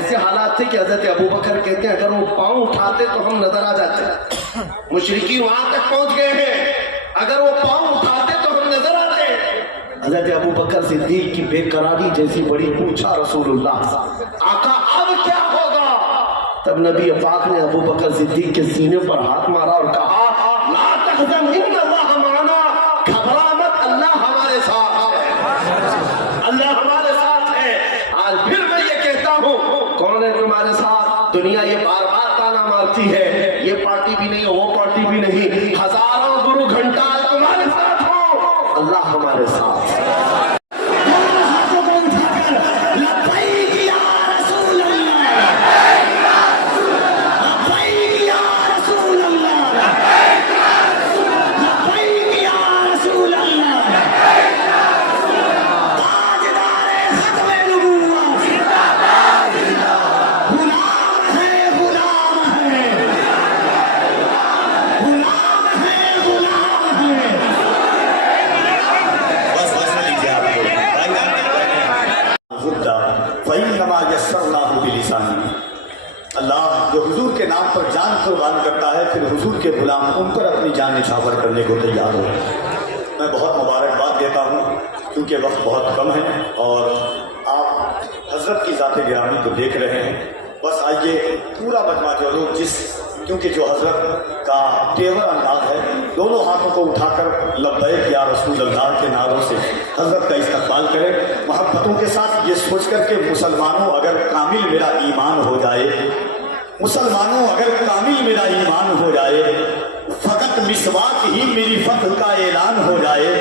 ایسے حالات تھے کہ حضرت ابوبکر کہتے ہیں اگر وہ پاؤں اٹھاتے تو ہم نظر آ جاتے. مشرکی وہاں تک پہنچ گئے ہیں, اگر وہ پاؤں اٹھاتے تو ہم نظر آتے. حضرت ابوبکر صدیق کی بے قراری جیسی بڑی, پوچھا رسول اللہ آقا اب کیا ہوگا؟ تب نبی پاک نے ابوبکر صدیق کے سینے پر ہاتھ مارا اور کہا لا تحزن ان اللہ معنا, گھبرا مت, اللہ ہمارے ساتھ ہے, اللہ ہمارے ساتھ ہے. آج پھر میں یہ کہتا ہوں, کون ہے تمہارے ساتھ؟ دنیا یہ بار بار تانا مارتی ہے, یہ پارٹی بھی نہیں, وہ پارٹی بھی نہیں, ہزاروں گرو گھنٹہ تمہارے ساتھ ہو, اللہ ہمارے ساتھ. اللہ جو حضور کے نام پر جان قربان کرتا ہے پھر حضور کے غلام ان پر اپنی جان نچھاور کرنے کو تیار ہو. میں بہت مبارکباد دیتا ہوں کیونکہ وقت بہت کم ہے اور آپ حضرت کی ذات گرامی کو دیکھ رہے ہیں. بس آئیے پورا مجمع جو لوگ کیونکہ جو حضرت کا تیور انداز ہے, دونوں ہاتھوں کو اٹھا کر لبیک یا رسول اللہ کے نعروں سے حضرت کا استقبال کریں محبتوں کے ساتھ, یہ سوچ کر کہ مسلمانوں اگر کامل میرا ایمان ہو جائے, مسلمانوں اگر کامل میرا ایمان ہو جائے, فقط مسواک ہی میری فتح کا اعلان ہو جائے,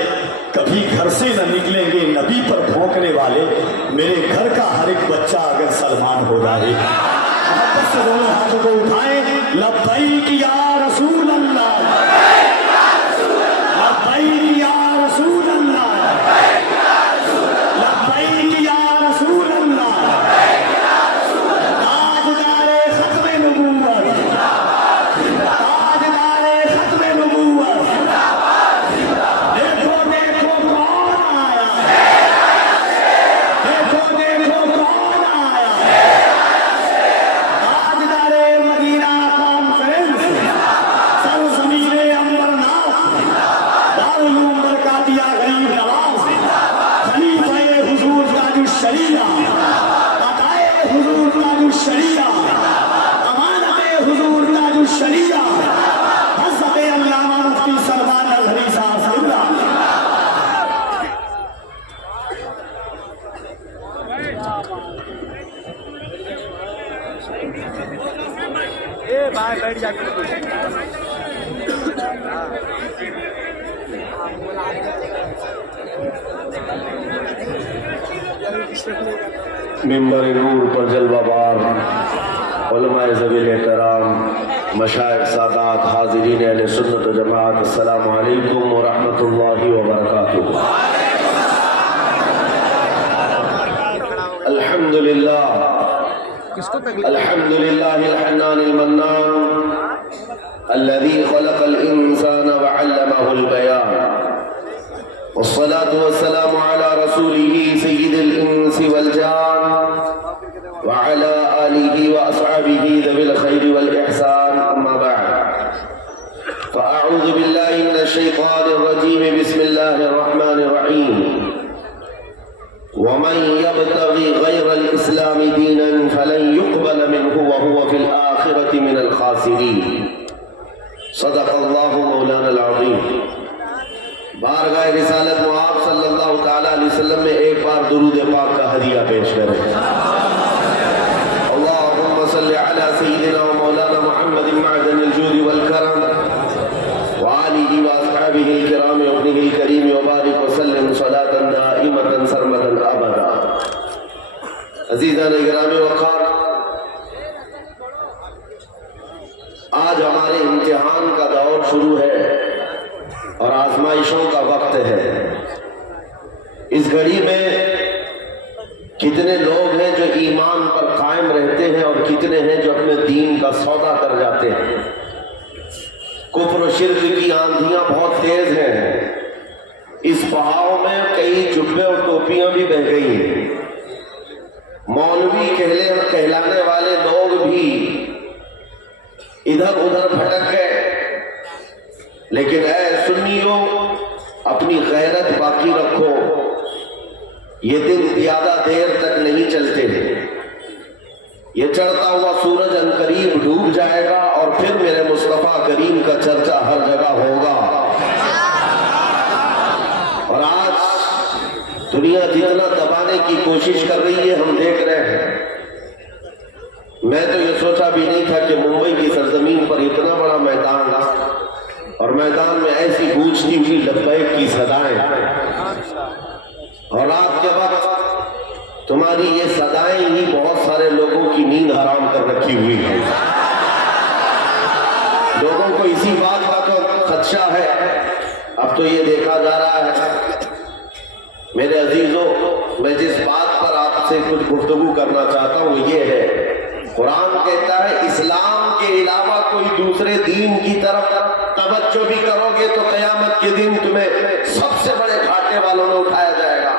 کبھی گھر سے نہ نکلیں گے نبی پر بھونکنے والے, میرے گھر کا ہر ایک بچہ اگر سلمان ہو جائے. محبت سے دونوں ہاتھوں کو اٹھائیں, لبیک یا رسول اللہ, لبیک یا رسول اللہ, لبیک یا رسول اللہ, تاجدار ختم نبوت, تاجدار ختم نبوت. دیکھو دیکھو کون آیا, دیکھو دیکھو کون آیا, تاجدار مدینہ کانفرنس, سرزمین امبرناث, دارالعلوم برکاتیہ غریب نواز, خلیفہ حضور تاج الشریعہ, عطائے حضور تاج الشریعہ, امانت حضور تاج الشریعہ, حضرت علامہ مفتی سلمان اظہری صاحب قبلہ. ممبر نور پر جلوہ بار علماء ذویل احترام, مشائخ سادات, حاضرین اہل سنت و جماعت, السلام علیکم ورحمۃ اللہ وبرکاتہ. الحمدللہ الحمدللہ الحنان المنان الذي خلق الإنسان وعلمه البيان, والصلاة والسلام على رسوله سيد الإنس والجان وعلى آله وأصحابه ذوي الخير والإحسان, أما بعد فأعوذ بالله من الشيطان الرجيم, بسم الله الرحمن الرحيم. ومن يبتغي غير الإسلام دينا فلن يقبل منه وهو في الآخرة من الخاسرين. صدق اللہ مولانا العظیم. بارگاہ رسالت معاب صلی اللہ تعالیٰ علیہ وسلم میں ایک بار درود پاک کا ہدیہ پیش کریں. اللہم صلی علی سیدنا و مولانا محمد معدن الجود والکرم وآلہ واصحابہ الکرام وابنہ الکریم وبارک وسلم صلاة دائمة سرمدا ابدا. عزیزان گرامی وقار, آج ہمارے امتحان کا دور شروع ہے اور آزمائشوں کا وقت ہے. اس گھڑی میں کتنے لوگ ہیں جو ایمان پر قائم رہتے ہیں اور کتنے ہیں جو اپنے دین کا سودا کر جاتے ہیں. کفر و شرک کی آندھیاں بہت تیز ہیں. اس بہاؤ میں کئی جبے اور ٹوپیاں بھی بہہ گئی ہیں. مولوی کہہ کہلانے والے لوگ بھی ادھر ادھر بھٹک گئے، لیکن اے سنیوں اپنی غیرت باقی رکھو، یہ دن زیادہ دیر تک نہیں چلتے، یہ چڑھتا ہوا سورج عنقریب ڈوب جائے گا اور پھر میرے مصطفیٰ کریم کا چرچا ہر جگہ ہوگا۔ اور آج دنیا جتنا دبانے کی کوشش کر رہی ہے ہم دیکھ رہے ہیں۔ میں تو یہ سوچا بھی نہیں تھا کہ ممبئی کی سرزمین پر اتنا بڑا میدان اور میدان میں ایسی گونجتی ہوئی لبیک کی صدائیں، اور رات کے وقت تمہاری یہ صدائیں ہی بہت سارے لوگوں کی نیند حرام کر رکھی ہوئی ہے۔ لوگوں کو اسی بات کا تو خدشہ ہے۔ اب تو یہ دیکھا جا رہا ہے، میرے عزیزوں، میں جس بات پر آپ سے کچھ گفتگو کرنا چاہتا ہوں وہ یہ ہے، قرآن کہتا ہے اسلام کے علاوہ کوئی دوسرے دین کی طرف توجہ بھی کرو گے تو قیامت کے دن تمہیں سب سے بڑے گھاٹے والوں میں اٹھایا جائے گا۔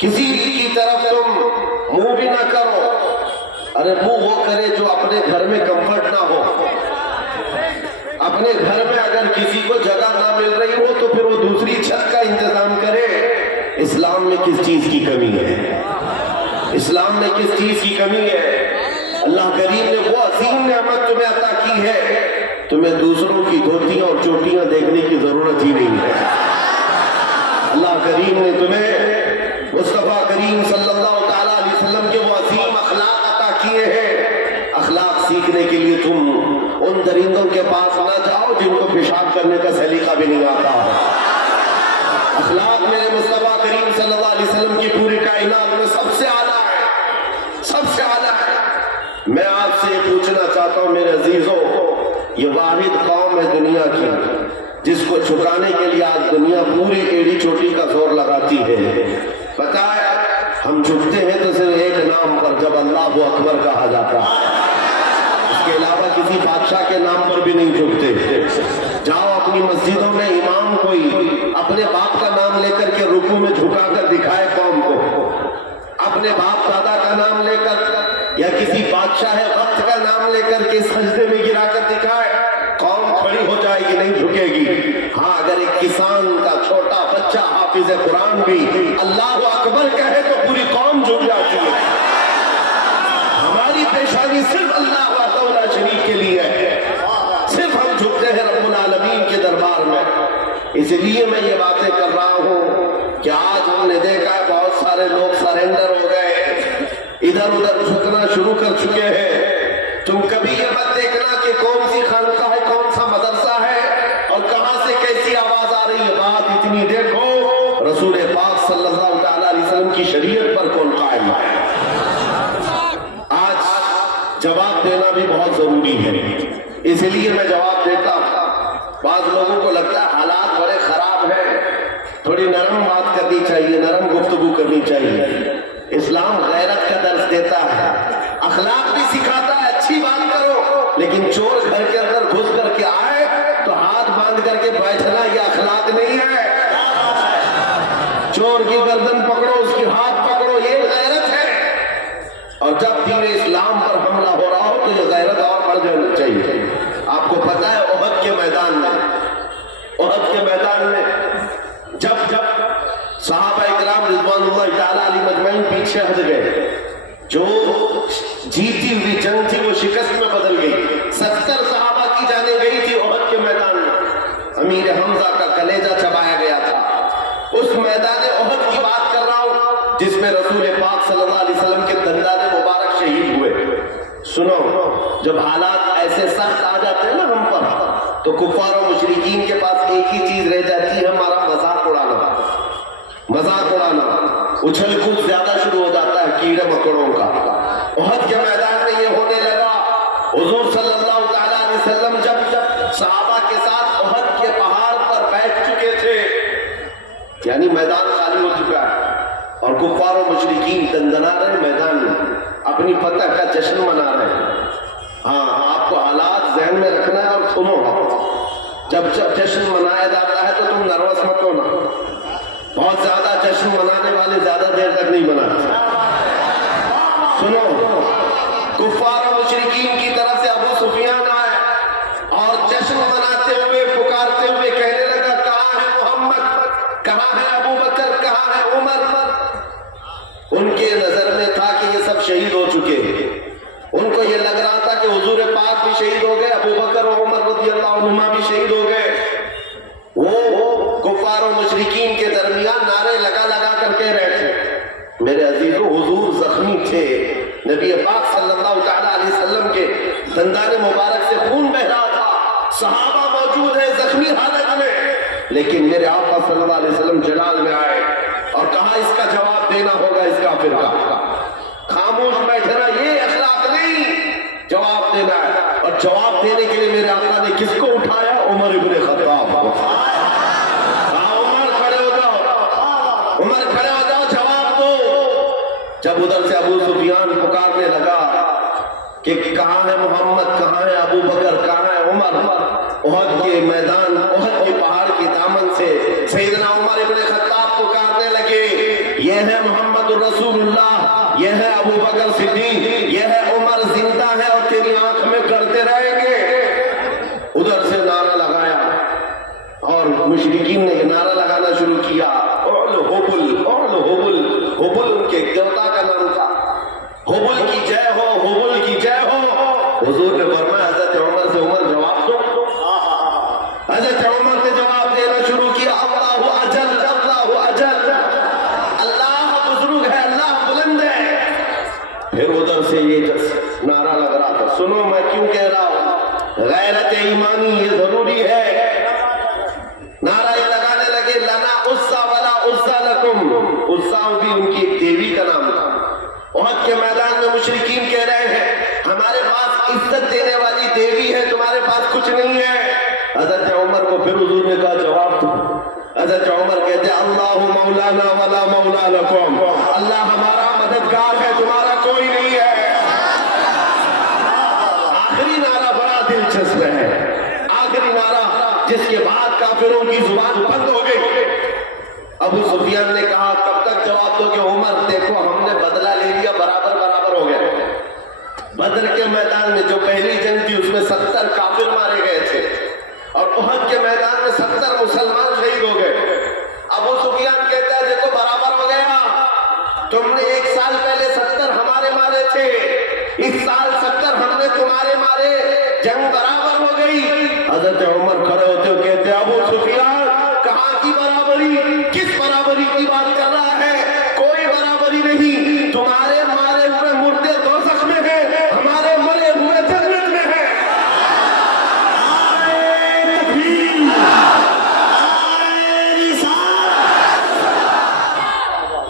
کسی کی طرف تم منہ بھی نہ کرو، ارے منہ وہ کرے جو اپنے گھر میں کمفرٹ نہ ہو۔ اپنے گھر میں اگر کسی کو جگہ نہ مل رہی ہو تو پھر وہ دوسری چھت کا انتظام کرے۔ اسلام میں کس چیز کی کمی ہے؟ اسلام میں کس چیز کی کمی ہے؟ اللہ کریم نے وہ عظیم نعمت تمہیں عطا کی ہے، تمہیں دوسروں کی دھوتیاں اور چوٹیاں دیکھنے کی ضرورت ہی نہیں ہے۔ اللہ کریم نے تمہیں مصطفیٰ کریم صلی اللہ تعالیٰ علیہ وسلم کے وہ عظیم اخلاق عطا کیے ہیں۔ اخلاق سیکھنے کے لیے تم ان درندوں کے پاس نہ جاؤ جن کو پیشاب کرنے کا سلیقہ بھی نہیں آتا۔ اخلاق میرے مصطفیٰ کریم صلی اللہ علیہ وسلم کی پوری کائنات میں سب سے اعلیٰ ہے، سب سے اعلیٰ ہے۔ میں آپ سے یہ پوچھنا چاہتا ہوں میرے عزیزوں، یہ واحد قوم ہے دنیا کی جس کو چھکانے کے لیے آج دنیا پوری ایڑی چوٹی کا زور لگاتی ہے۔ پتہ ہے ہم جھکتے ہیں تو صرف ایک نام پر، جب اللہ اکبر کہا جاتا ہے، اس کے علاوہ کسی بادشاہ کے نام پر بھی نہیں جھکتے۔ جاؤ اپنی مسجدوں میں امام کوئی اپنے باپ کا نام لے کر کے رکوع میں جھکا کر دکھائے قوم کو، اپنے باپ دادا کا نام لے کر یا کسی بادشاہ وقت کا نام لے کر کے سجدے میں گرا کر دکھائے، قوم کھڑی ہو جائے گی، نہیں جھکے گی۔ ہاں اگر ایک کسان کا چھوٹا بچہ حافظ قرآن بھی اللہ اکبر کہے تو پوری قوم جھک جاتی ہے۔ ہماری پیشانی صرف اللہ وحدہ لا شریک کے لیے ہے، صرف ہم جھکتے ہیں رب العالمین کے دربار میں۔ اس لیے میں یہ باتیں کر رہا ہوں کہ آج ہم نے دیکھا ہے بہت سارے لوگ سرنڈر ہو گئے، ادھر ادھر جھکنا شروع کر چکے ہیں۔ تم کبھی یہ مت دیکھنا کہ کون سی خانقاہ ہے، کون سا مدرسہ ہے اور کہاں سے کیسی آواز آ رہی ہے، بات اتنی دیکھو رسول پاک صلی اللہ تعالیٰ علیہ وسلم کی شریعت پر کون قائم ہے۔ آج جواب دینا بھی بہت ضروری ہے، اس لیے میں جواب دیتا ہوں۔ بعض لوگوں کو لگتا ہے حالات بڑے خراب ہیں، تھوڑی نرم بات کرنی چاہیے، نرم گفتگو کرنی چاہیے۔ اسلام غیرت کا درس دیتا ہے، اخلاق بھی سکھاتا ہے، اچھی بات کرو، لیکن چور گھر کے اندر گھس کر کے آئے تو ہاتھ باندھ کر کے بیٹھنا یہ اخلاق نہیں ہے۔ چور کی گردن پکڑو، اس کی ہاتھ پکڑو، یہ غیرت ہے۔ اور جب دین اسلام پر حملہ ہو رہا ہو تو یہ غیرت اور بڑھ جانی چاہیے۔ آپ کو پتہ ہے احد کے میدان میں، احد کے میدان میں جب صحابہ اکرام رضوان اللہ تعالیٰ علیہ مجمعین پیچھے ہٹ گئے، جو جیتی ہوئی جنگ تھی وہ شکست میں بدل گئی۔ 70 صحابہ کی جانیں گئی تھی احد کے میدان میں، امیر حمزہ کا کلیجہ چبایا گیا تھا۔ اس میدان احد کی بات کر رہا ہوں جس میں رسول پاک صلی اللہ علیہ وسلم کے دندان مبارک شہید ہوئے۔ سنو، جب حالات ایسے سخت آ جاتے ہیں نا ہم پر، تو کفار و مشرکین کے پاس ایک ہی چیز رہ جاتی ہے، ہمارا مذاق اڑانا، مذاق اڑانا، اچھل کود زیادہ شروع ہو جاتا ہے کیڑے مکڑوں کا۔ احد کے میدان میں یہ ہونے لگا، حضور صلی اللہ تعالیٰ علیہ وسلم جب صحابہ کے ساتھ احد کے پہاڑ پر بیٹھ چکے تھے، یعنی میدان خالی ہو چکا ہے اور کفار و مشرکین دندنا رہے میدان میں، اپنی فتح کا جشن منا رہے ہیں۔ ہاں آپ کو حالات ذہن میں رکھنا ہے اور سنو، جب جشن منایا جاتا ہے تو تم نروس مت ہونا۔ بہت زیادہ جشن منانے والے زیادہ دیر تک نہیں مناتے، سنو، کفار و مشرکین کی طرف سے ابو سفیان آئے اور جشن مناتے ہوئے پکارتے ہوئے کہنے لگا کہاں ہے محمد، کہاں ہے ابو بکر، کہاں ہے عمر۔ ان کے نظر میں تھا کہ یہ سب شہید ہو چکے، ان کو یہ لگ رہا تھا کہ حضور پاک بھی شہید ہو گئے، ابو بکر و عمر رضی اللہ عنہما بھی شہید ہو گئے۔ وہ کفار و مشرکین کے درمیان نعرے لگا لگا کر کہہ رہے تھے میرے عزیزو حضور زخمی تھے، نبی پاک صلی اللہ تعالیٰ علیہ وسلم کے دندان مبارک سے خون بہ رہا تھا، صحابہ موجود ہیں زخمی حالت میں، لیکن میرے آقا صلی اللہ علیہ وسلم جلال میں آئے اور کہا اس کا جواب دینا ہوگا اس کافر کا۔ خاموش بیٹھنا یہ اخلاق نہیں، جواب دینا ہے، اور جواب دینے کے لیے میرے آقا نے کس کو اٹھایا؟ عمر ابن خطاب کو۔ عمر کھڑے ہو جاؤ، عمر کھڑے ہو جاؤ، جواب دو۔ جب ادھر سے ابو سفیان پکارنے لگا کہ کہاں ہے محمد، کہاں ہے ابو بکر، کہاں ہے عمر، احد کے میدان، احد کے پہاڑ کے دامن سے سیدنا عمر ابن خطاب پکارنے لگے یہ ہے محمد الرسول اللہ، یہ ہے ابو بکر صدیق، یہ ہے عمر زندہ ہے اور تیری آنکھ میں کرتے رہیں گے۔ ادھر سے نعرہ لگایا اور مشرکین نے نعرہ لگانا شروع کیا اعلو حبل، اعلو حبل۔ حبل ان کے دیوتا کا نام تھا، حبل کی جے ہو، حبل کی جے ہو۔ حضور نے فرمایا حضرت عمر سے عمر جواب دو۔ حضرت عمر نے جواب دینا شروع کیا اللہ اجل، اللہ اجل، اللہ بزرگ ہے، اللہ بلند ہے۔ پھر ادھر سے یہ نعرہ لگ رہا تھا، سنو میں کیوں کہہ رہا ہوں، غیرت ایمانی یہ ضروری ہے۔ نعرہ یہ لگانے لگے لنا عزا ولا عزا لکم، عزا بھی ان کی ایک دیوی کا نام تھا۔ احد کے میدان میں مشرکین کہہ رہے ہیں ہمارے پاس عزت دینے والی دیوی ہے، تمہارے پاس کچھ نہیں ہے۔ حضرت عمر کو پھر حضور نے کہا جواب دو۔ حضرت عمر کہتے اللہ مولانا ولا مولا لکم، اللہ ہمارا مددگار ہے، تمہارا کوئی نہیں ہے۔ آخری نعرہ بڑا دلچسپ ہے، آخری نعرہ جس کے بعد کافروں کی زبان بند ہو گئی۔ ابو سفیان نے کہا کب تک جواب دو کہ عمر دیکھو ہم نے بدلہ لے لیا، برابر برابر ہو گئے۔ بدر کے میدان میں جو پہلی جنگ تھی اس میں 70 کافر مارے گئے تھے اور احد کے میدان میں 70 مسلمان شہید ہو گئے۔ ابو سفیان کہتا ہے دیکھو برابر ہو گیا، تم نے ایک سال پہلے 70 ہمارے مارے تھے، اس سال 70 ہم نے تمہارے مارے، جنگ برابر ہو گئی۔ حضرت عمر کھڑے ہوتے ہوئے کہتے ابو سفیان کہاں کی برابری، کس برابری کی بات کر رہا ہے؟ کوئی برابری نہیں، تمہارے مارے ہوئے مردے دوزخ میں ہیں، ہمارے مرے ہوئے جنت میں ہیں۔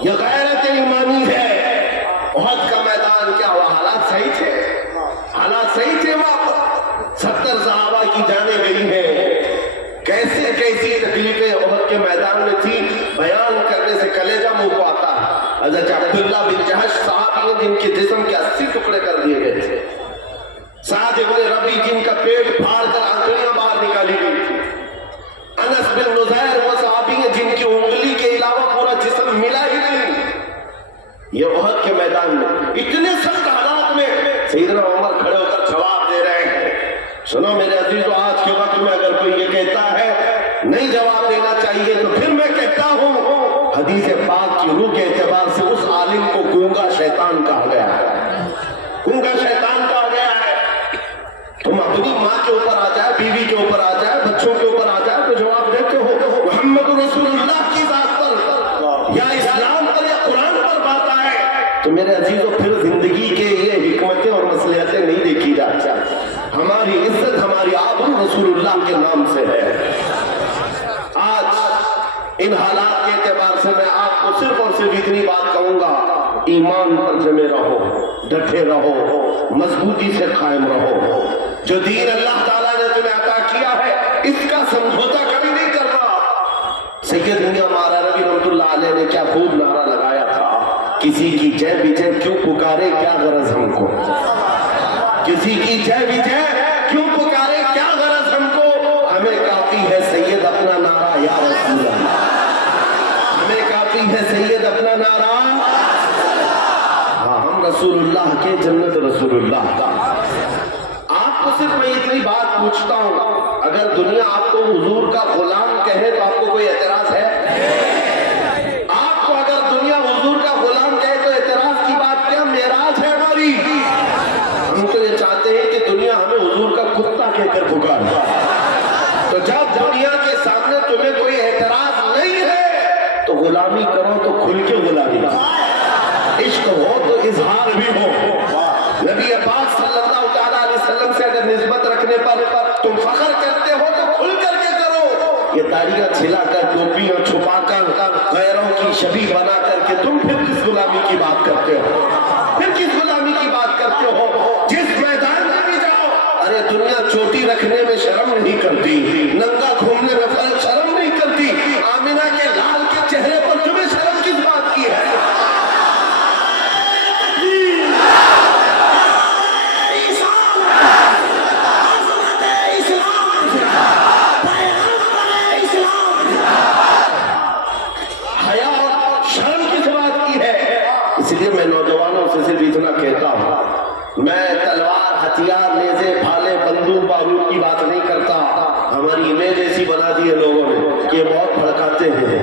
یہ غیرت ایمانی ہے۔ احد کا میدان کیا ہوا؟ حالات صحیح تھے، حالات صحیح تھے وہاں پر، 70 صحابہ کی جانیں گئی ہیں، کیسے کیسی تکلیفیں احد کے میدان میں تھی، بیان کرنے سے کلیجہ منہ کو آتا ہے۔ حضرت عبداللہ بن جہش صحابی ہیں جن کے جسم کے 80 ٹکڑے کر دیے گئے تھے، سعد ابن ربی جن کا پیٹ پھاڑ کر آنکھیاں باہر نکالی گئی تھی، انس بن نزیر وہ صحابی ہیں جن کی انگلی کے علاوہ پورا جسم ملا ہی نہیں۔ یہ احد کے میدان میں اتنے سخت حالات میں سیدنا عمر کھڑے ہو کر جواب دے رہے ہیں۔ سنو میرے عزیزو، آج کے وقت میں اگر کوئی یہ کہتا ہے نہیں جواب دینا چاہیے تو پھر میں کہتا ہوں حدیث پاک کی روح کے اعتبار سے اس عالم کو گونگا شیطان کہا گیا ہے، گونگا شیطان کہا گیا ہے۔ تم اپنی ماں کے اوپر آ جائے، بیوی کے اوپر آ جائے، بچوں کے اوپر آ جائے تو جواب دیتے ہو، محمد رسول اللہ کی ذات پر یا اسلام پر یا قرآن پر بات آئے تو میرے عزیزو پھر زندگی کے یہ حکمتیں اور مصلحتیں نہیں دیکھی جاتی۔ ہماری عزت، ہماری آبرو رسول اللہ کے نام سے ہے۔ آج ان حالات کے اعتبار سے میں آپ کو صرف اور صرف اتنی بات کہوں گا، ایمان پر جمے رہو، ڈٹے رہو، مضبوطی سے قائم رہو۔ جو دین اللہ تعالیٰ نے تمہیں عطا کیا ہے اس کا سمجھوتا کبھی نہیں کرنا۔ سید میاں مارا ربی رحمۃ اللہ علیہ نے کیا خوب نعرہ لگایا تھا، کسی کی جے بجے کیوں پکارے کیا غرض ہم کو، کسی کی جے بجے کیوں پکارے کیا غرض ہم کو، ہمیں کافی ہے سید اپنا نعرہ یا رسول اللہ، ہمیں کافی ہے سید اپنا نعرہ، ہاں ہم رسول اللہ کے جنت رسول اللہ کا۔ آپ کو صرف میں اتنی بات پوچھتا ہوں، اگر دنیا آپ کو حضور کا غلام کہے تو آپ کو کوئی اعتراض ہے؟ آپ کو اگر دنیا حضور کا غلام کہے تو اعتراض کی بات کیا؟ معراج ہے ہماری۔ ہم تو یہ چاہتے ہیں کہ دنیا ہمیں حضور کا کتا کہہ کر پکارے۔ تو جب دنیا کے سامنے تمہیں کوئی اعتراض نہیں ہے تو غلامی کرو تو کھل کے غلامی کرو، عشق ہو تو اظہار بھی ہو۔ نبی پاک صلی اللہ تعالیٰ علیہ وسلم سے اگر نسبت رکھنے پر تم فخر کرتے ہو تو کھل کر کے کرو۔ یہ داڑیاں چھلا کر، ٹوپیاں چھپا کر، غیروں کی شبیہ بنا کر کے تم پھر کس غلامی کی بات کرتے ہو؟ پھر کس غلامی کی بات کرتے ہو؟ جس میدان میں بھی جاؤ، ارے دنیا چوٹی رکھنے میں شرم نہیں کرتی، ننگا گھومنے میں فرق شرم نہیں کرتی، آمینہ کے لال کے چہرے پر تمہیں شرم کس بات کی ہے؟ اس لیے میں نوجوانوں سے صرف اتنا کہتا ہوں، میں تلوار، ہتھیار، نیزے، بھالے، بندوق، بارود کی بات نہیں کرتا۔ ہماری امیج ایسی بنا دی ہے لوگوں نے کہ یہ بہت بھڑکاتے ہیں،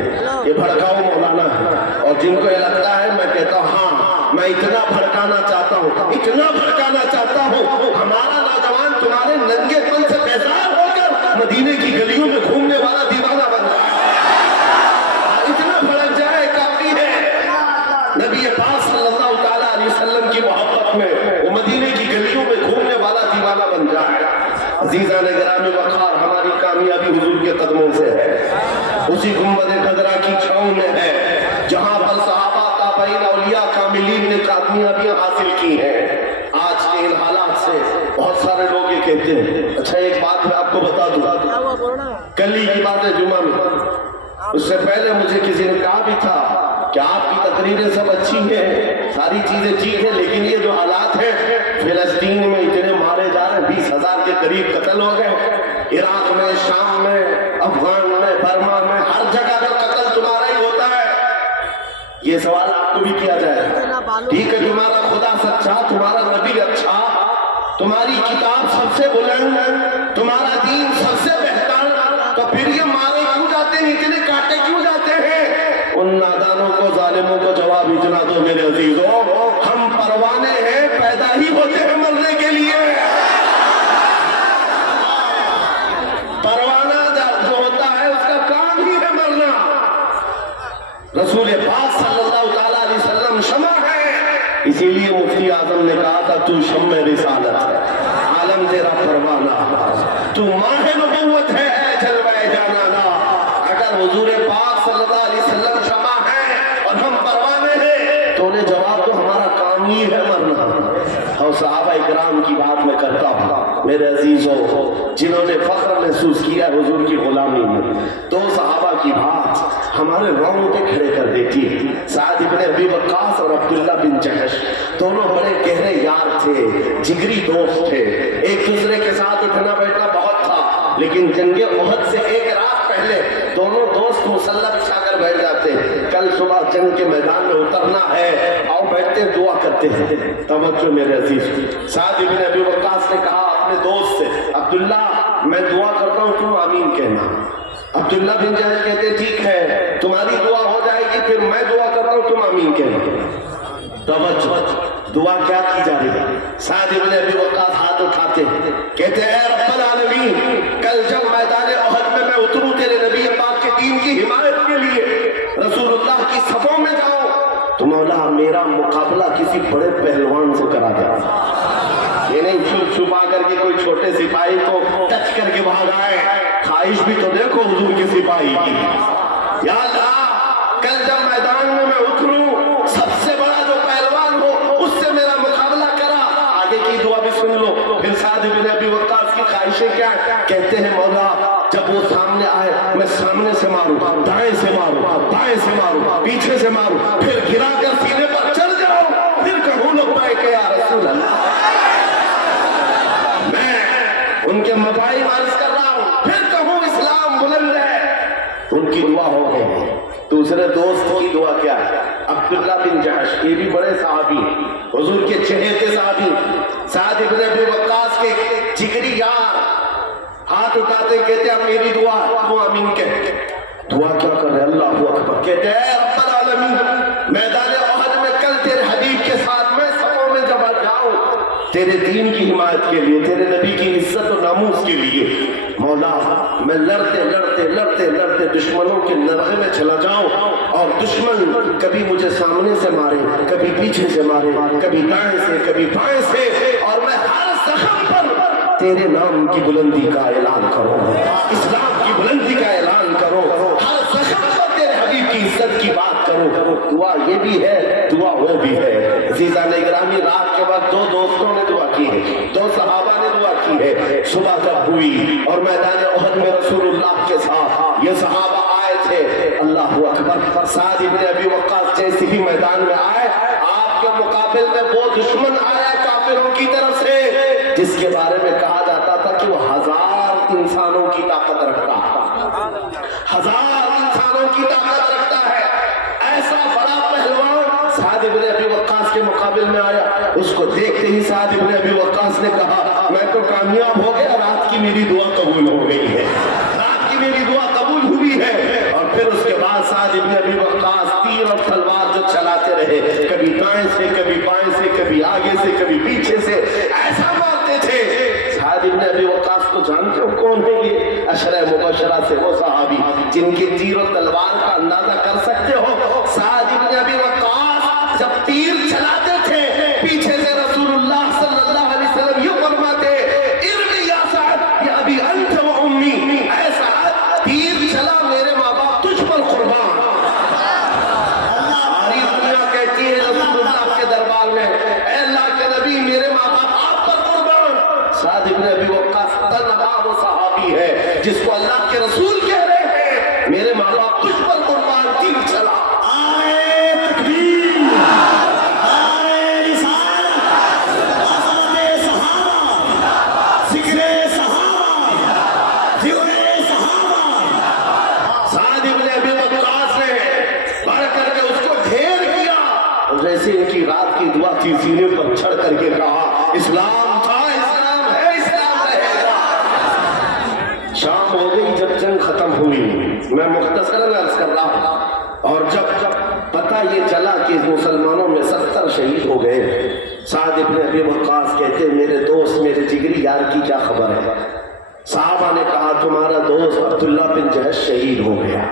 یہ بھڑکاؤ مولانا ہے، اور جن کو یہ لگتا ہے، میں کہتا ہوں ہاں میں اتنا بھڑکانا چاہتا ہوں، اتنا بھڑکانا چاہتا ہوں، ہمارا نوجوان تمہارے ننگے پن سے بیزار ہو کر مدینے کی گلیوں میں گھومنے والا دیوانہ بن جائے، اتنا بھڑک جائے کافی ہے۔ نبی پاک صلی اللہ تعالیٰ علیہ وسلم کی محبت میں وہ مدینے کی گلیوں میں گھومنے والا دیوانہ بن جائے۔ عزیزان گرامی وقار، ہماری کامیابی حضور کے قدموں سے ہے، اسی گنبد خضرا کی چھاؤں میں ہے جہاں پر صحابہ، تابعین، اولیاء، کاملین نے کامیابیاں حاصل کی ہیں۔ آج کے ان حالات سے بہت سارے لوگ یہ کہتے ہیں، اچھا ایک بات میں آپ کو بتا دوں، کل ہی کی بات ہے جمعہ میں، اس سے پہلے مجھے کسی نے کہا بھی تھا کہ آپ کی تقریریں سب اچھی ہیں، ساری چیزیں ٹھیک ہیں، لیکن یہ جو حالات ہیں فلسطین میں اتنے مارے جا رہے ہیں، 20,000 کے قریب قتل ہو گئے، عراق میں، شام میں، افغان میں، برما میں، ہر جگہ کا قتل تمہارا ہی ہوتا ہے۔ یہ سوال آپ کو بھی کیا جائے، ٹھیک ہے تمہارا خدا سچا، تمہارا نبی اچھا، تمہاری کتاب سب سے بلند، تمہارا دین سب سے بہتر، تو پھر یہ مارے کیوں جاتے ہیں، اتنے کاٹے کیوں جاتے ہیں؟ ان نادانوں کو، ظالموں کو جواب اتنا دو میرے عزیزوں، ہم پروانے ہیں، پیدا ہی ہوتے ہیں مرنے کے لیے۔ پروانہ جو ہوتا ہے اس کا کام ہی ہے مرنا۔ رسول پاک صلی اللہ تعالیٰ علیہ وسلم شمع ہے، اسی لیے مفتی اعظم نے کہا تھا تو شمع رسالت ہے، عالم تیرا پروانہ، تو ماہ نبوت ہے، جلوہ جانانا۔ اگر حضور پاک صلی اللہ علیہ وسلم شمع ہے اور ہم پروانے ہیں تو انہیں جواب تو ہمارا کام ہی ہے مرنا۔ اور صحابہ اکرام کی بات میں کرتا ہوں میرے عزیزوں، جنہوں نے فخر محسوس کیا حضور کی غلامی میں، دو صحابہ کی بات ہمارے رونگٹے کھڑے کر دیتی ہے۔ سعد ابن ابی وقاص اور عبداللہ بن جحش دونوں بڑے گہرے یار تھے، جگری دوست تھے، ایک دوسرے کے ساتھ اٹھنا بیٹھنا بہت تھا، لیکن جنگ احد سے ایک رات پہلے دونوں دوست مسلح بچھا کر بیٹھ جاتے ہیں، کل صبح جنگ کے میدان میں اترنا ہے، آؤ بیٹھتے دعا کرتے ہیں۔ توجہ میرے عزیز، سعد ابن ابی وقاص نے کہا اپنے دوست سے، عبداللہ میں دعا کرتا ہوں تم آمین کہنا۔ عبداللہ بن جحش کہتے ٹھیک ہے تمہاری دعا ہو جائے گی، پھر میں دعا کرتا ہوں تم آمین کہنا۔ توجہ، دعا کیا کی جا رہی ہے؟ سعد ابن ابی وقاص ہاتھ اٹھاتے ہیں، کہتے ہیں اے رب العالمین، کل جب میدان احد میں میں اتروں تیرے نبی پاک کے دین کی حمایت کے لیے، رسول اللہ کی صفوں میں جاؤں، تو مولا میرا مقابلہ کسی بڑے پہلوان سے کرا دے۔ یہ نہیں چھپ چھپا کر کے کوئی چھوٹے سپاہی کو ٹچ کر کے بھاگ آئے، خواہش بھی تو دیکھو حضور کے سپاہی کی۔ یا اللہ کل جب میدان میں اتروں، سب سے بڑا جو پہلوان ہو اس سے میرا مقابلہ کرا۔ آگے کی دعا بھی سن لو۔ پھر سعد بن ابی وقاص کی خواہشیں کیا کہتے ہیں؟ مولا جب وہ سامنے آئے میں سامنے سے ماروں، دائیں سے ماروں، بائیں سے ماروں، پیچھے سے ماروں، پھر گرا کر سینے پر چڑھ جاؤں، پھر کہوں لبیک یا رسول اللہ۔ میں ان کے مفاہیم عرض کر رہا ہوں، پھر کہوں اسلام بلند ہے۔ ان کی دعا ہو گئی تو دوسرے دوست کی دعا کیا ہے؟ عبداللہ بن جحش، یہ بھی بڑے صحابی، حضور کے چہیتے صحابی، سعد ابن ابی وقاص کے جگری یار، ہاتھ اٹھاتے کہتے ہیں میری دعا، تو آمین کہتے دعا کیا کر رہے اللہ اکبر، کہتے ہیں رب العالمین میدان احد میں کل تیرے حبیب کے ساتھ میں صفوں میں جب جاؤں تیرے دین کی حمایت کے لیے، تیرے نبی کی عزت و ناموس کے لیے، مولا میں لڑتے لڑتے لڑتے لڑتے دشمنوں کے نرغے میں چلا جاؤں، اور دشمن کبھی مجھے سامنے سے مارے، کبھی پیچھے سے مارے، کبھی دائیں سے کبھی بائیں سے، اور میں ہر زخم پر تیرے نام کی بلندی کا اعلان کروں، اسلام کی بلندی کا اعلان کروں، ہر زخم پر تیرے حبیب کی عزت کی بات کروں۔ دعا یہ بھی ہے، دعا وہ بھی ہے۔ عزیزان اکرامی، رات کے وقت دو دوستوں نے دعا کی ہے، دو صحابہ نے دعا کی ہے۔ صبح جب ہوئی اور میدان احد میں رسول اللہ کے ساتھ یہ صحابہ آئے تھے، اللہ اکبر، سعد ابن ابی وقاص جیسے ہی میدان میں آئے، آپ کے مقابل میں وہ دشمن آیا کافروں کی طرف سے جس کے بارے میں کہا جاتا تھا کہ وہ 1000 انسانوں کی طاقت رکھتا ہے، 1000 انسانوں کی طاقت رکھتا ہے، ایسا بڑا پہلوان سعد ابن ابی وقاص کے مقابل میں آیا۔ اس کو دیکھتے ہی سعد ابن ابی وقاص نے کہا میں تو کامیاب ہو گیا، رات کی میری دعا قبول ہو گئی ہے، رات کی میری دعا قبول ہوئی ہے۔ اور پھر اس کے بعد سعد ابن ابی وقاص تیر اور تلوار جو چلاتے رہے، کبھی دائیں سے کبھی بائیں سے، کبھی آگے سے کبھی پیچھے سے، ایسا مارتے تھے۔ سعد ابن ابی وقاص کو جانتے ہو کون ہے؟ یہ عشرہ مبشرہ سے وہ صحابی جن کے تیر و تلوار کا اندازہ کر سکتے ہو۔ سعد ابن ابی وقاص جب تیر چلاتے تھے، پیچھے سے رسول اللہ صلی اللہ علیہ وسلم یہ فرماتے ارمی یا سعد یا ابی انت و امی، اے سعد تیر چلا میرے ماں باپ تجھ پر قربان۔ ساری دنیا کہتی ہے رسول اللہ کے دربار میں اے اللہ کے نبی میرے ماں باپ آپ پر قربان۔ سعد ابن ابی وقاص تنہا وہ صحابی ہے جس کو اللہ کے رسول کہہ رہے ہیں میرے ماں باپ تجھ پر قربان، تیر چلا۔ آئے تکبیر، آئے رسالت، عظمت صحابہ، ذکر صحابہ، ذکر صحابہ۔ سعد ابن ابی وقاص نے بڑھ کر کے اس کو ڈھیر کیا، اور جیسے ان کی رات کی دعا تھی سینے پر چڑھ کر کے کہا اسلام تھا، اسلام ہے، اسلام رہے گا۔ شام ہو گئی جب جنگ ختم ہوئی، میں مختصراً عرض کر رہا ہوں، اور جب پتہ یہ چلا کہ مسلمانوں میں 70 شہید ہو گئے، سعد ابن ابی وقاص کہتے ہیں میرے دوست میرے جگری یار کی کیا خبر ہے؟ صحابہ نے کہا تمہارا دوست عبداللہ بن جحش شہید ہو گیا۔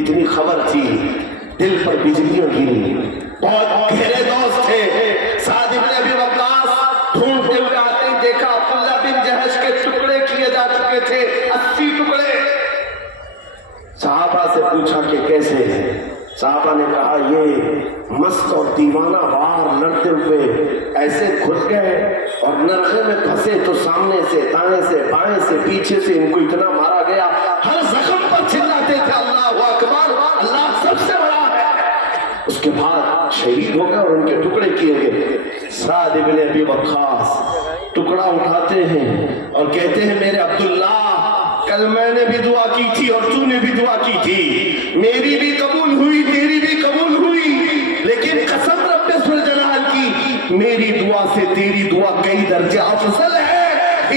اتنی خبر تھی، دل پر بجلیاں گری، بہت گہرے دوست تھے۔ سعد ابن ابی وقاص ڈھونڈتے ہوئے آتے ہیں، دیکھا عبداللہ بن جحش کے ٹکڑے کیے جا چکے تھے، 80 ٹکڑے۔ صحابہ سے پوچھا کہ کیسے ہیں؟ صحابہ نے کہا یہ مست اور دیوانہ وار لڑتے ہوئے ایسے گھس گئے اور نرغے میں پھنسے تو سامنے سے دائیں سے بائیں سے پیچھے سے ان کو اتنا مارا گیا، ہر زخم پر چلاتے تھے اللہ اکبر، اللہ سب سے بڑا ہے۔ اس کے بعد شہید ہو گئے اور ان کے ٹکڑے کیے گئے۔ سعد ابن ابی وقاص ٹکڑا اٹھاتے ہیں اور کہتے ہیں میرے عبداللہ کل میں نے بھی دعا کی تھی اور تو نے بھی دعا کی تھی، میری بھی قبول ہوئی تیری بھی قبول ہوئی، لیکن قسم رب ذوالجلال کی میری دعا سے تیری دعا کئی درجے افضل ہے،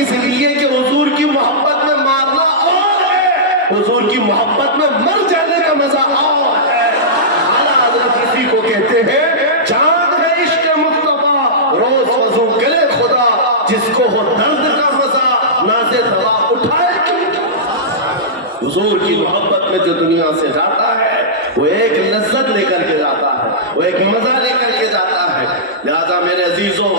اس لیے کہ حضور کی محبت میں مارنا اور ہے، حضور کی محبت میں مر جانے کا مزہ اور ہے۔ اعلیٰ حضرت کسی کو کہتے ہیں جان ہے عشق مصطفیٰ روز وضو کرے خدا، جس کو ہو درد کا مزہ ناز دوا اٹھائے۔ حضور کی محبت میں جو دنیا سے جاتا ہے وہ ایک لذت لے کر کے جاتا ہے، وہ ایک مزہ لے کر کے جاتا ہے۔ لہذا میرے عزیزوں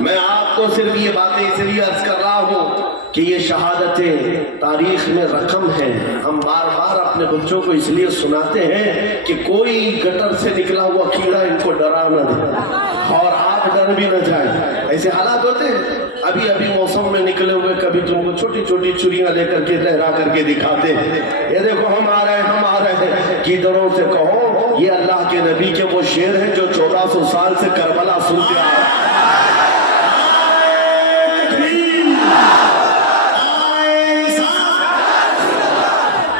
میں آپ کو صرف یہ باتیں اس لیے عرض کر رہا ہوں کہ یہ شہادتیں تاریخ میں رقم ہیں، ہم بار بار اپنے بچوں کو اس لیے سناتے ہیں کہ کوئی گٹر سے نکلا ہوا کیڑا ان کو ڈرا نہ دے اور آپ ڈر بھی نہ جائیں۔ ایسے حالات ہوتے ہیں، ابھی موسم میں نکلے ہوئے کبھی تم کو چھوٹی چھوٹی چڑیاں لے کر کے لہرا کر کے دکھاتے ہیں، یہ دیکھو ہم آ رہے ہیں ہم آ رہے ہیں۔ کیڑوں سے کہو یہ اللہ کے نبی کے وہ شیر ہیں جو 1400 سال سے کربلا سنتے آ رہے ہیں۔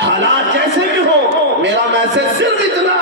حالات جیسے بھی ہو، میرا میسج صرف اتنا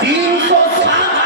307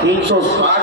360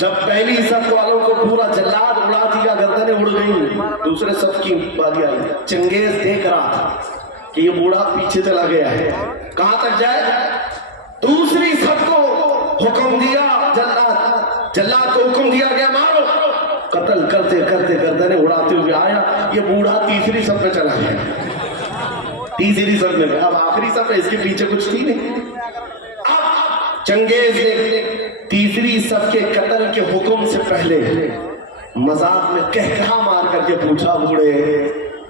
جب پہلی صف والوں کو پورا جلاد اڑا دیا، گردنیں اڑ گئی، دوسرے صف کی باری آئی۔ چنگیز دیکھ رہا تھا کہ یہ بوڑھا پیچھے چلا گیا ہے، کہاں تک جائے؟ دوسری صف کو حکم دیا، جلاد کو حکم دیا گیا مارو۔ قتل کرتے کرتے گردنیں اڑاتے ہوئے آیا، یہ بوڑھا تیسری صف میں چلا گیا، تیسری صف میں گیا۔ اب آخری صف ہے، اس کے پیچھے کچھ تھی نہیں۔ اب چنگیز نے تیسری صف کے قتل کے حکم سے پہلے مذاق میں کہکہا مار کر کے پوچھا، بوڑھے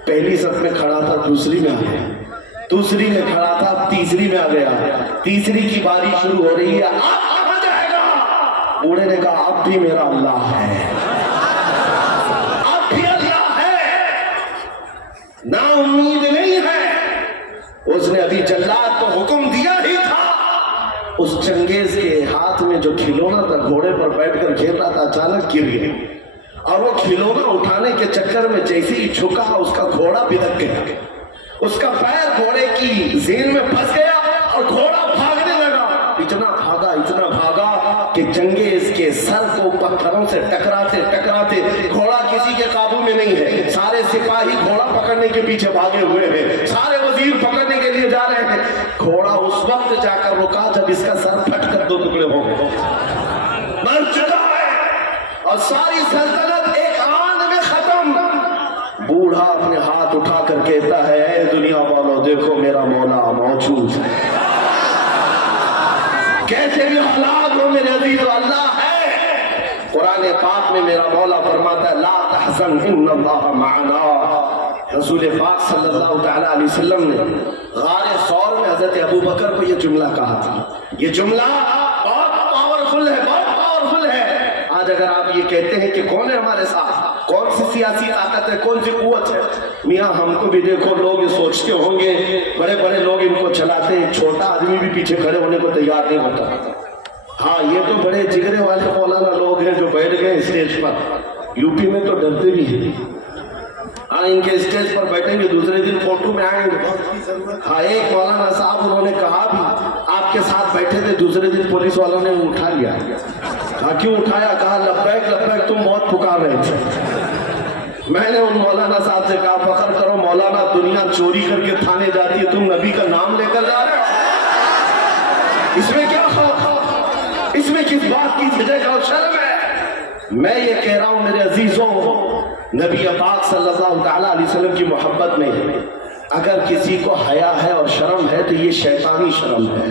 پہلی صف میں کھڑا تھا، دوسری میں آ گیا، دوسری میں کھڑا تھا، تیسری میں آ گیا، تیسری کی باری شروع ہو رہی ہے، اب کہاں جائے گا؟ بوڑھے نے کہا اب بھی میرا اللہ ہے، اب بھی اللہ ہے، نا امید نہیں ہے۔ اس نے ابھی جلاد کو حکم دیا ہی تھا، اس چنگیز کے ہاتھ میں جو کھلونا تھا، گھوڑے پر بیٹھ کر کھیل رہا تھا، اچانک گر گیا، اور وہ کھلونا اٹھانے کے چکر میں جیسے ہی جھکا، اس کا گھوڑا بھدک گیا، اس کا پیر گھوڑے کی زین میں پھنس گیا اور گھوڑا بھاگنے لگا۔ اتنا بھاگا کہ چنگیز کے سر کو پتھروں سے ٹکراتے ٹکراتے، گھوڑا کسی کے قابو میں نہیں ہے، سارے سپاہی گھوڑا پکڑنے کے پیچھے بھاگے ہوئے ہیں، سارے وزیر پکڑنے کے لیے جا رہے ہیں۔ گھوڑا اس وقت جا کر رکا جب اس کا سر پھٹ کر دو ٹکڑے ہو گئے، مر چکا ہے، اور ساری سلطنت ایک آن میں ختم۔ بوڑھا اپنے ہاتھ اٹھا کر کہتا ہے، اے دنیا والو دیکھو میرا مولا موجود ہے، کیسے بھی حالات ہو میرے عزیز اللہ ہے۔ قرآن پاک میں میرا مولا فرماتا ہے لا تحزن ان اللہ معنا۔ رسول پاک صلی اللہ تعالیٰ علیہ وسلم نے غار ثور میں حضرت ابو بکر کو یہ جملہ کہا تھا۔ یہ جملہ بہت پاورفل ہے، بہت پاورفل ہے۔ آج اگر آپ یہ کہتے ہیں کہ کون ہے ہمارے ساتھ، کون سی سیاسی طاقت ہے، کون سی قوت ہے، میاں ہم کو بھی دیکھو، لوگ یہ سوچتے ہوں گے بڑے بڑے لوگ ان کو چلاتے ہیں، چھوٹا آدمی بھی پیچھے کھڑے ہونے کو تیار نہیں ہوتا۔ ہاں یہ تو بڑے جگرے والے مولانا لوگ ہیں جو بیٹھ گئے اسٹیج پر، یو پی میں تو ڈرتے بھی ہیں، ہاں ان کے اسٹیج پر بیٹھیں گے، دوسرے دن فوٹو میں آئیں گے۔ ہاں ایک مولانا صاحب انہوں نے کہا بھی آپ کے ساتھ بیٹھے تھے، دوسرے دن پولیس والوں نے اٹھا لیا۔ کہا کیوں اٹھایا؟ کہا لبیک لبیک تم بہت پکار رہے تھے۔ میں نے ان مولانا صاحب سے کہا فخر کرو مولانا، دنیا چوری کر کے تھانے جاتی ہے، تم نبی کا نام لے کر جا رہے ہو، اس میں کیا خوف، اس میں کس بات کی جھجک اور شرم ہے؟ میں یہ کہہ رہا ہوں میرے عزیزوں، نبی پاک صلی اللہ تعالیٰ علیہ وسلم کی محبت میں اگر کسی کو حیا ہے اور شرم ہے تو یہ شیطانی شرم ہے،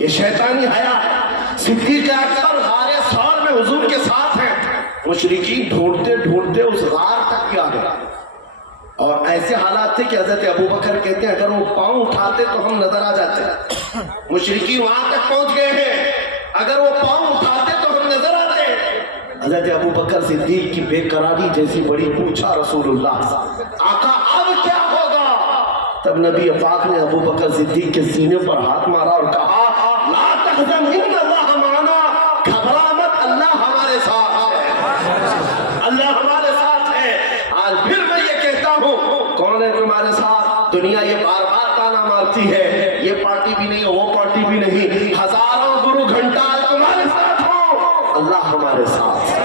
یہ شیطانی حیا ہے۔ صدیق اکبر غار ثور میں حضور کے ساتھ ہیں، مشرکین ڈھونڈتے ڈھونڈتے اس غار تک آ گیا، اور ایسے حالات تھے کہ حضرت ابو بکر کہتے ہیں اگر وہ پاؤں اٹھاتے تو ہم نظر آ جاتے، مشرکین وہاں تک پہنچ گئے ہیں، اگر وہ پاؤں اٹھاتے تو ہم نظر آتے۔ حضرت ابو بکر صدیق کی بے قراری جیسی بڑی، پوچھا رسول اللہ آقا اب کیا ہوگا؟ تب نبی پاک نے ابو بکر صدیق کے سینے پر ہاتھ مارا اور کہا لا تحزن ان اللہ معنا، گھبرا مت، اللہ ہمارے ساتھ ہے، اللہ ہمارے ساتھ ہے۔ آج پھر میں یہ کہتا ہوں کون ہے تمہارے ساتھ؟ دنیا یہ بار بار تانا مارتی ہے، یہ پارٹی بھی نہیں، وہ پارٹی بھی نہیں، ہزاروں گرو گھنٹال تمہارے ساتھ ہو، اللہ ہمارے ساتھ۔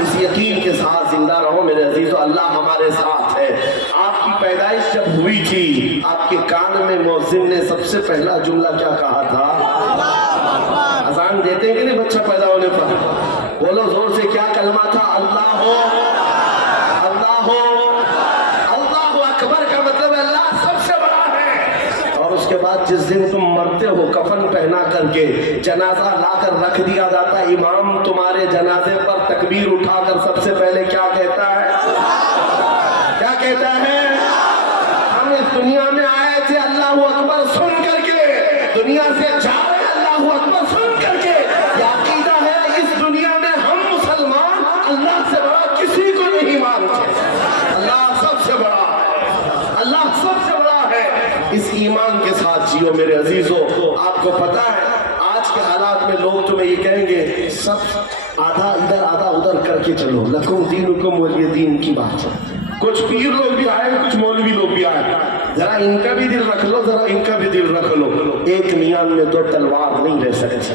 اس یقین کے ساتھ زندہ رہو میرے عزیزو، اللہ ہمارے ساتھ ہے۔ آپ کی پیدائش جب ہوئی تھی، آپ کے کان میں مؤذن نے سب سے پہلا جملہ کیا کہا تھا؟ اذان دیتے ہیں کہ نہیں بچہ پیدا ہونے پر؟ بولو زور سے، کیا کلمہ تھا؟ اللہ ہو، اللہ ہو، اللہ اکبر کا مطلب اللہ سب سے بڑا ہے۔ اور اس کے بعد جس دن تم مرتے ہو، کفن پہنا کر کے جنازہ لا کر رکھ دیا جاتا ہے، امام تمہارے جنازے پر تکبیر اٹھا کر سب سے پہلے کیا کہتا ہے؟ کیا کہتا ہے؟ ہم اس دنیا میں آئے تھے اللہ اکبر سن کر کے، دنیا سے جا رہے اللہ اکبر سن کر کے۔ یہ عقیدہ ہے اس دنیا میں ہم مسلمان اللہ سے بڑا کسی کو نہیں مانتے، اللہ سب سے بڑا ہے، اللہ سب سے بڑا ہے۔ اس ایمان کے ساتھ جیو میرے عزیزو۔ آپ کو پتا ہے آج کے حالات میں لوگ تمہیں یہ کہیں گے سب آدھا ادھر آدھا ادھر کر کے چلو، لکم دینکم ولی دین کی بات ہے۔ کچھ پیر لوگ بھی آئے، کچھ مولوی لوگ بھی آئے، ذرا ان کا بھی دل رکھ لو، ذرا ان کا بھی دل رکھ لو، ایک میان میں دو تلوار نہیں لے سکتے۔